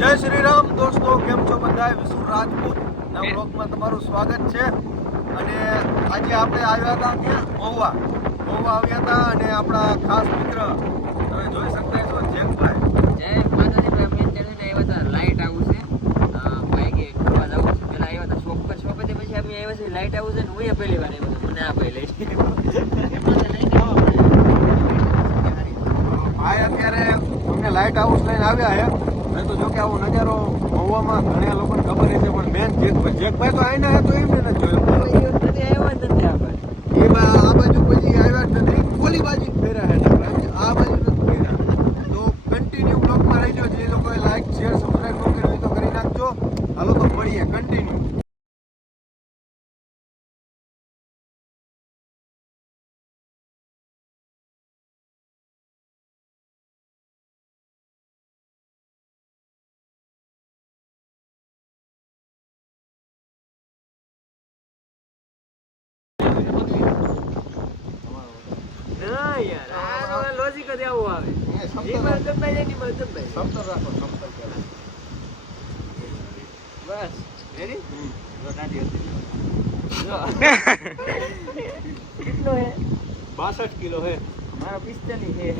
જય શ્રી રામ દોસ્તો કેમ છો બધા વિશુર રાજપૂત. ના બ્લોગમાં તમારું સ્વાગત છે. અને આજે આપણે આવ્યા હતા ક્યાં મહુવા મહુવા આવ્યા હતા અને આપણા ખાસ મિત્ર તમે જોઈ શકતા છો જેમભાઈ જય માતાજી અમે અત્યારે આવ્યા હતા. લાઇટ આવું છે. બાઈકે ફરવા જવું છે. પેલા આવ્યા હતા શોપ પર. પછી અમે આવ્યા છે લાઇટ આવું છે ને હું પહેલી વાર આવ્યો મને આ ભાઈ લઈ ભાઈ અત્યારે લાઇટ હાઉસ લઈને આવ્યા છે મેં તો જોકે આવો નજારો મહુવામાં ઘણા લોકોને ખબર છે પણ મેન જેકભાઈ જેકભાઈ તો આઈને હતો એમને ને જોયો. ભાઈ એ આ બાજુ. પછી આવ્યા જ નથી. ઓલી બાજુ જ ફેરા હે આ બાજુ નથી ફેર્યા તો કન્ટિન્યુ બ્લોગમાં છે જે લોકોએ યાર. આ લોજિક જ આવું આવે. બસ. રેડી કેટલો હે? બાસઠ કિલો હે. મારા પિસ્તાલીસ હે.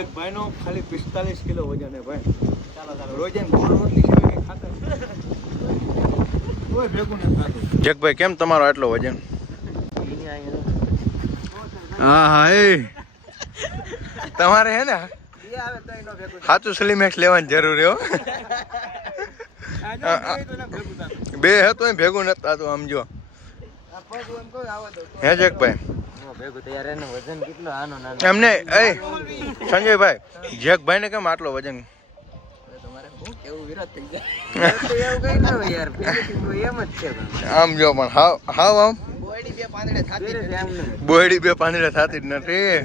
એક ભાઈનો ખાલી પિસ્તાલીસ કિલો વજન હે ભાઈ. ચાલો ચાલો. રોજે રોટલી સિવાય ખાતા કોઈ ભેગું નથી થતું કેમ તમારો આટલો વજન? હા હા એ. તમારે હે ને? એ આવે તો સાચું સ્લીમેક્સ લેવાની જરૂર હો બે હતો એ ભેગું નતા તું આમ જો. હે જેકભાઈ ભેગું તો યાર એનું વજન કેટલો આનો નાનો એમને એ સંજયભાઈ જેકભાઈ ને કેમ આટલો વજન? તમારે શું કેવું વિરોધ થઈ જાય? તો એવું કઈ ના હોય યાર પહેલેથી તો એમ જ છે પણ. આમ જો પણ હાવ હાવ આમ. બોયડી બે પાંદડા થતી જ નથી.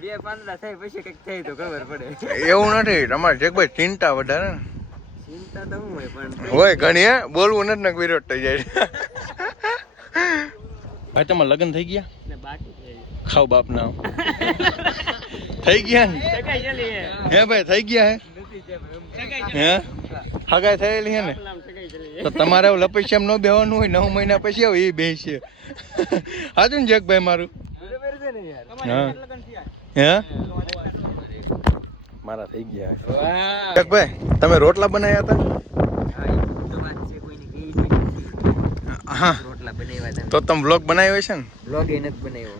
બે પાંદડા થાય પછી કંઈક થાય તો ખબર પડે. એવું નથી. તમારે જેકભાઈ ચિંતા વધારે ચિંતા હોય ઘણી હે? બોલવું નથી ને વિરોધ થઈ જાય. ભાઈ તમારા લગ્ન થઈ ગયા? બાકી ખાવ બાપ ના થઈ ગયા હે ભાઈ થઈ ગયા હે? હે? હગાઈ થયેલી હે ને? તો તમારે લપેશિયામ ન બેવાનું હોય, નવ મહિના પછી આવું એ બે છે હાજુ ને જગભાઈ મારું? છે હા. હે? મારા થઈ ગયા. જગભાઈ તમે રોટલા બનાવ્યા હતા? તો છે તમે બ્લોગ બનાવ્યો છે ને?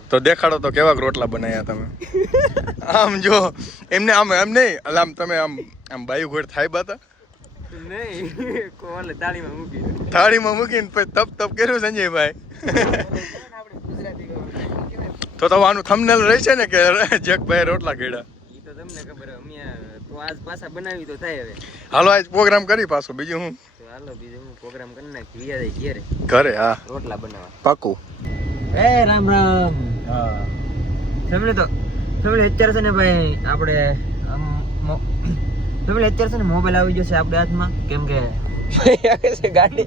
તો દેખાડો તો કેવા રોટલા બનાવ્યા તમે. આમ જો, એમને આમ, એમ નહીં આમ તમે આમ આમ બાયુ ઘોડ થાય બાતા? નહીં કોલે તાળીમાં મૂકી થાળીમાં મૂકીને પછી તપ તપ કર્યું સંજયભાઈ? તો તો આનું થંબનેલ રહેશે ને કે જેકભાઈ રોટલા ઘેડા? તમને ખબર તો આજ પાછા બનાવી તો થાય હવે. હાલો આજ પ્રોગ્રામ કરી પાછો બીજું હું? હાલો બીજું હું પ્રોગ્રામ કરી નાખી વિયા જાય ઘેરે. ઘરે હા. રોટલા બનાવવા. પાકું. એ રામ રામ. હા. તમને તો તમને અત્યારે છે ને ભાઈ આપણે આમ મો- તમને અત્યારે છે ને મોબાઈલ આવી જશે આપણે હાથમાં. કેમ કે છે ગાડી.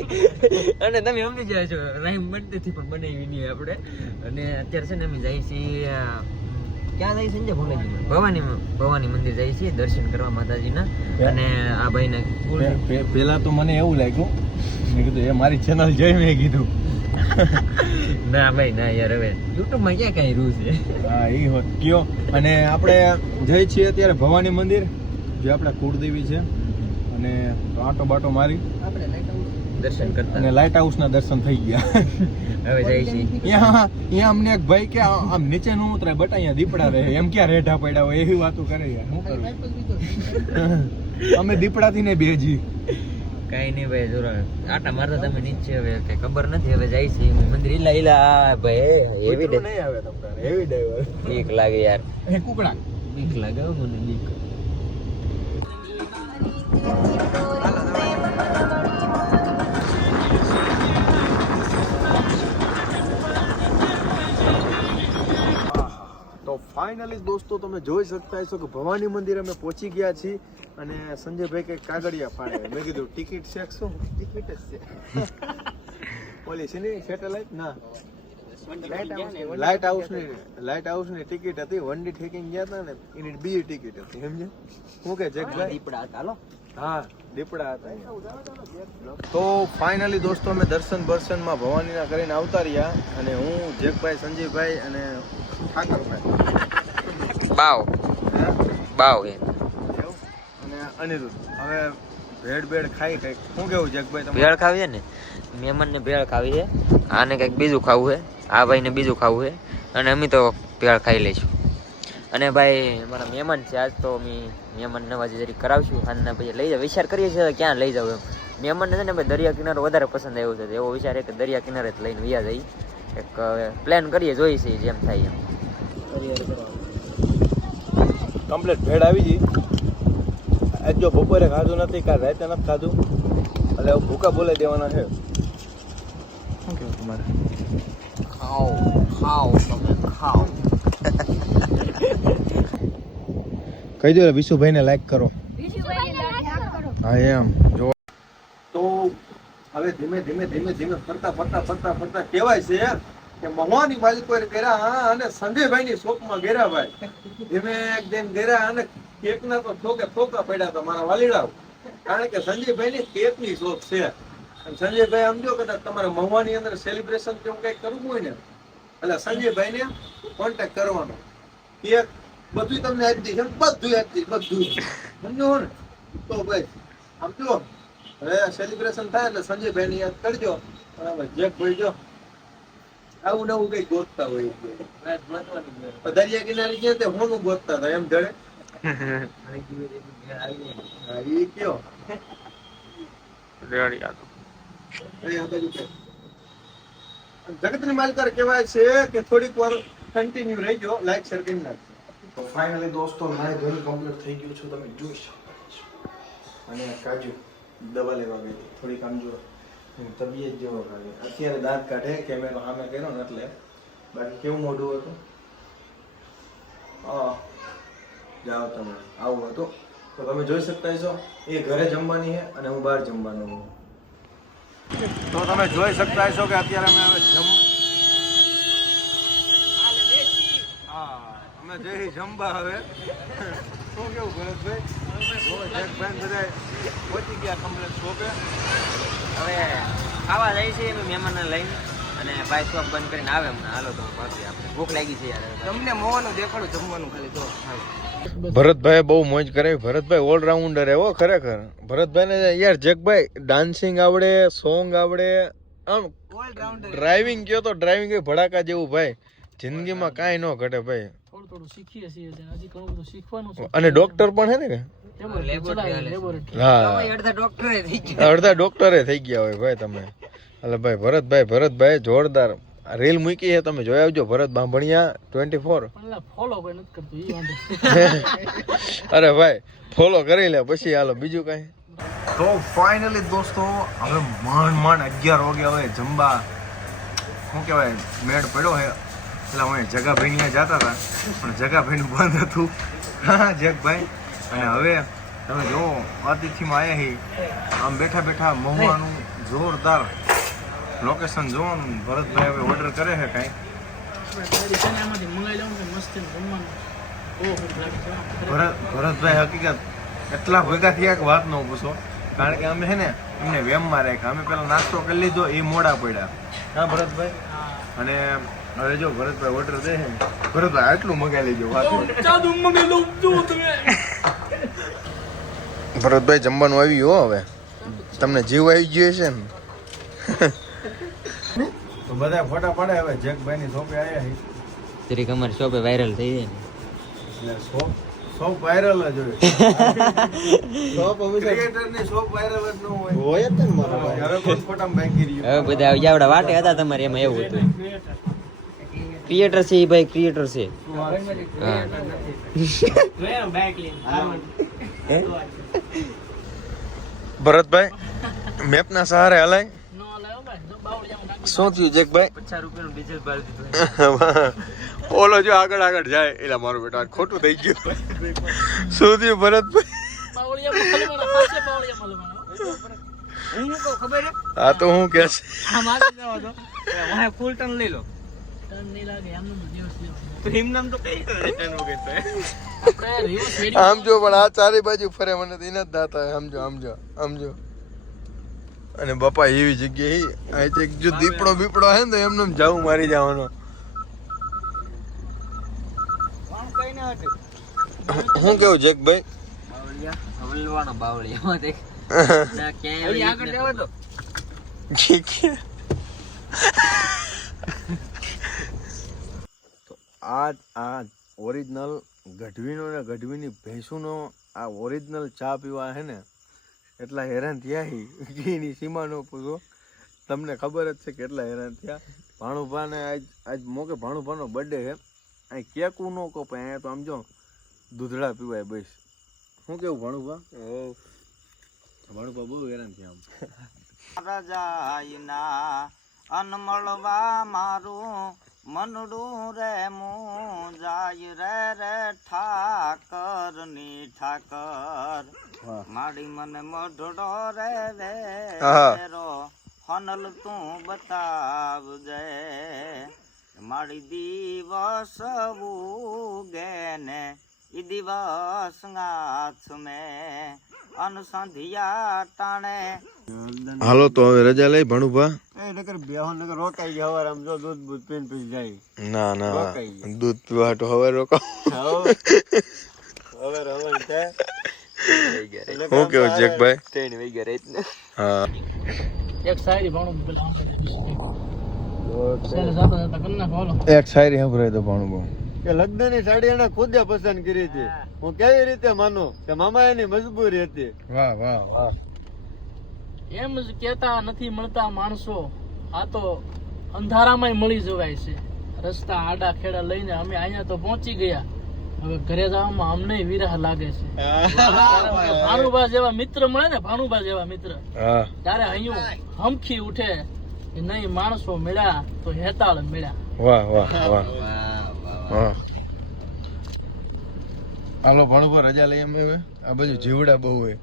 અને તમે સમજી જાય છો રાઈમ બનતી પણ બનાવી નહીં આપણે. અને અત્યારે છે ને અમે જઈએ છીએ ક્યાં જઈએ છીએ ભોલાજીમાં ભવાની ભવાની મંદિર જઈએ છીએ દર્શન કરવા માતાજીના. અને આ ભાઈને પેલા તો મને એવું લાગ્યું મેં કીધું એ મારી ચેનલ જઈ મેં કીધું. ના ભાઈ ના યાર હવે યુટ્યુબમાં ક્યાં કાંઈ રૂ છે? હા એ હોત કયો? અને આપણે જઈ છીએ અત્યારે ભવાની મંદિર. જે આપણા કુળદેવી છે અને આંટો બાટો મારી દર્શન કરતા. અને લાઇટ હાઉસ ના દર્શન થઈ ગયા. હવે જાય છે અહીંયા અહીંયા અમને એક ભાઈ કે આમ નીચે નું ઉતરાય બટ અહીંયા દીપડા રહે. એમ ક્યાં રેઢા પડ્યા હોય એવી વાતો કરે યાર શું કરું? અમે દીપડાથી ને બેજી કઈ નહીં ભાઈ જોરા આટા મારતા તમે નીચે હવે કે ખબર નથી હવે જાય છે મંદિર ઇલા ઇલા ભાઈ એવી નહીં આવે તમારે એવી ડ્રાઈવર. બીક લાગે યાર. એ કુકડા. બીક લાગે મને બીક. ફાઇનલી દોસ્તો, તમે જોઈ શકતા હશો કે ભવાની મંદિર અમે પહોંચી ગયા છીએ અને સંજયભાઈ કઈ કાગળિયા ફાડે મેં કીધું ટિકિટ છે શું? ટિકિટ જ છે. ઓલી છે સેટેલાઇટ ના. લાઇટ હાઉસની લાઇટ હાઉસની ટિકિટ હતી. વન ડી ઠેકીને ગયા હતા ને, એની બીજી ટિકિટ હતી સમજે હું કે જગ્યા દીપડા હતા હા દીપડા હતા. તો ફાઇનલી દોસ્તો અમે દર્શન બર્શનમાં ભવાનીના કરીને આવતા રહ્યા અને હું જેકભાઈ સંજીવભાઈ અને ઠાકરભાઈ. બાવ. બાવ એવું? અને અનિરુદ્ધ. હવે ભેળ ભેળ ખાઈ કંઈક શું કેવું જેકભાઈ તમે ભેળ ખાવીએ ને? મહેમાનને ભેળ ખાવી છે આને કંઈક બીજું ખાવું છે આ ભાઈને બીજું ખાવું છે અને અમે તો ભેળ ખાઈ લઈશું. અને ભાઈ મારા મહેમાન છે આજ તો અમે મહેમાન નવાજી જરી કરાવશું. અને પછી લઈ જાવ વિચાર કરીએ છીએ ક્યાં લઈ જાવ એમ. મહેમાનને છે ને ભાઈ દરિયા કિનારો વધારે પસંદ આવ્યો છે. એવો વિચાર કે દરિયા કિનારે જ લઈને વ્યા જઈ. એક પ્લાન કરીએ જોઈએ છીએ જેમ થાય એમ. કમ્પ્લીટ ભેળ આવી ગઈ. આજ જો બપોરે ખાધું નથી કાલ રાતે નથી ખાધું. એટલે ભૂકા બોલાઈ દેવાના છે. શું કેવું તમારે? ખાઓ ખાઓ તમે ખાઓ. કહી દો વિશુભાઈને લાઈક કરો. હા એમ. જો. તો હવે ધીમે ધીમે ધીમે ધીમે ફરતા ફરતા ફરતા ફરતા કહેવાય છે કે મહુવાની ગયા હા અને સંજયભાઈ ની શોપમાં ગેરા ભાઈ. ધીમે એકદમ ગેરા અને કેક ના તો ઠોકે ઠોકા પડ્યા હતા મારા વાલીડાઓ. કારણ કે સંજયભાઈ ની કેકની શોપ છે. અને સંજયભાઈ સમજો કદાચ તમારે મહુવાની અંદર સેલિબ્રેશન કેવું કંઈક કરવું હોય ને એટલે સંજયભાઈ ને કોન્ટેક્ટ કરવાનો. કેક બધું તમને આપી દઈશ બધું આપી દઈશ બધું સમજો ને? તો ભાઈ સમજો હવે સેલિબ્રેશન થાય એટલે સંજયભાઈ યાદ કરજો બરાબર જેકભાઈ જો આવું નવું કઈ ગોતતા હોય છે. દરિયા કિનારે છે તે હોનું ગોતતા હતા એમ જડે એ કયો? આ બાજુ માલકાર કહેવાય છે કે થોડીક વાર કન્ટિન્યુ રહેજો લાઈક શેર કરી નાખજો તો ફાઇનલી દોસ્તો, મારે ધોરણ કમ્પ્લીટ થઈ ગયું છું, તમે જોઈ શકો છો. અને કાજુ, દવા લેવા ગઈ. થોડીક આમ જો તબિયત જેવો લાગે. અત્યારે દાંત કાઢે કેમેરો સામે કર્યો ને એટલે. બાકી કેવું મોઢું હતું? હા. જાઓ તમે, આવું હતું. તો તમે જોઈ શકતા છો એ ઘરે જમવાની છે અને હું બહાર જમવાનો હું તો તમે જોઈ શકતા છો કે અત્યારે અમે હવે જમ હવે. શું કેવું ભરતભાઈ? જો બધા પહોંચી ગયા કમ્પ્લેટ શોપે હવે ખાવા જઈએ છે અમે મહેમાનને લઈને અને ભાઈ શોપ બંધ કરીને આવે હમણાં. હાલો તો પાછી આપણે ભૂખ લાગી છે યાર. તમને મોવાનું દેખાડું જમવાનું ખાલી તો ભરતભાઈ બહુ મોજ કરે ભરતભાઈ ઓલરાઉન્ડર હો ખરેખર. ભરતભાઈ ને યાર જગભાઈ ડાન્સિંગ આવડે સોંગ આવડે આમ ડ્રાઇવિંગ કયો તો ડ્રાઇવિંગ ભડાકા જેવું ભાઈ. જિંદગીમાં કાંઈ ન ઘટે ભાઈ. થોડું થોડું શીખીએ છીએ હજી ઘણું બધું શીખવાનું છે. અને ડોક્ટર પણ હે ને કે. હા. અડધા ડોક્ટરે થઈ ગયા. અડધા ડોક્ટરે થઈ ગયા હોય ભાઈ તમે. એટલે ભાઈ ભરતભાઈ ભરતભાઈ જોરદાર. રીલ મૂકી છે તમે જોઈ આવજો. ભરત બાંભણિયા ટ્વેન્ટી ફોર પણ એટલે follow કોઈ નથી કરતું, ઈ વાંધો. અરે ભાઈ ફોલો કરી લે પછી હાલો બીજું કઈ. તો ફાઇનલી દોસ્તો હવે માંડ માંડ અગિયાર વાગે હવે જમવા શું કહેવાય મેળ પડ્યો છે એટલે અમે જગાભાઈ ત્યાં જતા હતા, પણ જગાભાઈનું બંધ હતું. હા, જગભાઈ. અને હવે તમે જો અતિથિમાં આવ્યા હી. આમ બેઠા બેઠા મહુવાનું જોરદાર લોકેશન જોવાનું. ભરતભાઈ હવે ઓર્ડર કરે છે કાંઈ. ભરત, ભરતભાઈ હકીકત એટલા ભેગા થયા કે વાત ન પૂછો. કારણ કે અમે છે ને, એમને વેમમાં રાખ્યા. અમે પેલા નાસ્તો કરી લીધો, એ મોડા પડ્યા. હા, ભરતભાઈ? અને હવે જો ભરતભાઈ ઓર્ડર દે ભરતભાઈ આટલું મગાઈ લેજો. ભરતભાઈ જમવાનું આવ્યું હો હવે. તમને જીવ આવી ગયો છે ને. તો બધા ફોટા પડે હવે જેકભાઈ ની શોપે આવ્યા છે. જરીક અમારી શોપે વાયરલ થઈ જાય શોપ શોપ વાયરલ જ હોય. શોપ ક્રિએટરની શોપ વાયરલ જ ન હોય. હોય જ ને મારા ભાઈ. હવે બધા વાટે હતા તમારે એમાં એવું હતું. ક્રિએટર છે એ ભાઈ ક્રિએટર છે. ભરતભાઈ મેપ ના સહારે હલાય. શું થયું જેકભાઈ? પચાસ રૂપિયાનું ડીઝલ ભાડું દીધું ઓલો જો આગળ આગળ જાય. એટલે મારું બેટા ખોટું થઈ ગયું. શું થયું ભરતભાઈ. હું કહું ખબર હે આ તો હું કે છે ફૂલ ટન લઈ લો આમ જો પણ આ ચારે બાજુ ફરે મને તો એને જ દાતા સમજો સમજો સમજો અને બાપા એવી જગ્યાએ અહીં એક જો દીપડો બીપડો હે ને એમને એમ જાવું મારી જવાનો. શું હું કેવું જેક ભાઈ હવલવાનો બાવળિયા હજી આગળ લેવા દો આ આ ઓરિજિનલ ગઢવીનો ને ગઢવીની ભેંસુનો આ ઓરિજિનલ ચા પીવા હે ને એટલા હેરાન થયા હી. એની સીમા ન પૂછો. તમને ખબર જ છે કેટલા હેરાન થયા. ભાણુભાને આજ આજ મોકે ભાણુભાનો બર્થડે છે અહીં કેકું ન કહો પણ અહીંયા તો આમ જો દૂધડા પીવાય બસ. શું કેવું ભાણુભા? ભાણુભા બહુ હેરાન થયા આમ. રજાઈના અનમળવા મારું મનડું રે મું જાય રે રે ઠાકરની ઠાકર. માડી મને મઢડો રે રે. રો હનલ તું બતાવજે માડી દિવસ ઉગે ને દિવસ ગાથ મેં અનસંધિયા ટાણે. હાલો તો હવે રજા લઈ ભણુભા? એ નકર બેહો નકર રોકાઈ ગયા હવાર આમ જો દૂધ બૂધ પીન પી જાય. ના ના. દૂધ પીવા તો હવે. હવે હવે હું કેવું જેકભાઈ? ટ્રેન વહી ગયા રાત ને હા. એક સાયરી ભાણું પેલા. એક શાયરી સાંભળાય તો ભણુભા. કે લગ્નની સાડી એને ખુદે પસંદ કરી હતી. હું. કેવી રીતે માનું કે મામા એની મજબૂરી હતી? વાહ વાહ વાહ. એમ જ કેતા નથી મળતા માણસો આ તો અંધારામાં મળી જવાય છે. રસ્તા આડા ખેડા લઈને અમે અહીંયા તો પહોંચી ગયા. હવે ઘરે જવામાં અમને વિરહ લાગે છે. ભાનુભા જેવા મિત્ર મળે ને ભાનુભા જેવા મિત્ર ત્યારે અહીંયા હમખી ઉઠે કે નહીં માણસો મળ્યા તો હેતાળ મળ્યા. વાહ વાહ. વાહ. હા. હાલો ભણુભા રજા લઈ અમે હવે. આ બાજુ જીવડા બહુ હોય.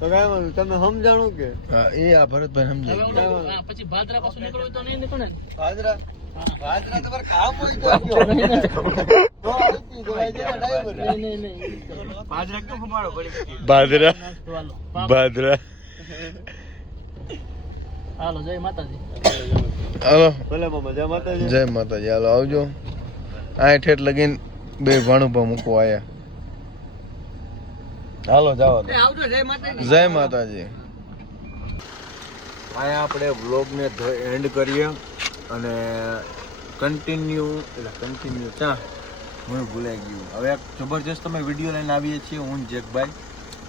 તો કાંઈ તમે સમજાણું કે? હા એ આ ભરતભાઈ સમજાય. પછી ભાદરા પાછું નીકળવું તો નહીં નીકળે ભાદરા? બાજરા બાજરા તમારે કામ હોય તો નહીં નહીં નહીં બાજરા કેમ ખમાડો પડી બાજરા નાસ્તો હાલો જય માતાજી. હાલો. જય માતાજી. જય માતાજી હાલો આવજો. આ ઠેઠ લગીન બે ભાણું પર મૂકવા આયા. હાલો જાઓ જય માતાજી. જય માતાજી. અહીંયા આપણે વ્લોગને એન્ડ કરીએ અને કન્ટિન્યુ એટલે કન્ટિન્યુ ચા હું ભૂલાઈ ગયું. હવે એક જબરજસ્ત અમે વીડિયો લઈને આવીએ છીએ હું જેકભાઈ.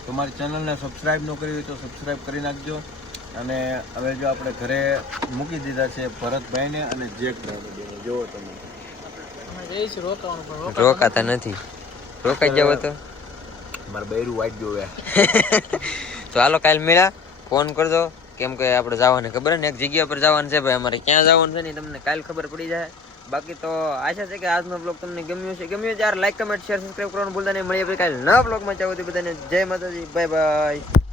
તમારી ચેનલને સબસ્ક્રાઈબ ન કરી હોય તો સબસ્ક્રાઈબ કરી નાખજો. અને હવે જો આપણે ઘરે મૂકી દીધા છે ભરતભાઈને અને જેકભાઈને જોવો તમે. રોકાતા નથી. રોકાઈ જાવ તો. મારા બૈરું વાટ જોવે તો હાલો કાલ મેળા ફોન કરજો. કેમ કે આપણે જવાની ખબર ને એક જગ્યા પર જવાનું છે ભાઈ અમારે ક્યાં જવાનું છે ને તમને કાલ ખબર પડી જાય. બાકી તો આશા છે કે આજનો બ્લોગ તમને ગમ્યો છે ગમ્યો છે યાર લાઈક કમેન્ટ શેર સબસ્ક્રાઈબ કરવાનું ભૂલતા નહીં. મળીએ કાલે કાલ નવા બ્લોગમાં ચાલો બધાને જય માતાજી. Bye bye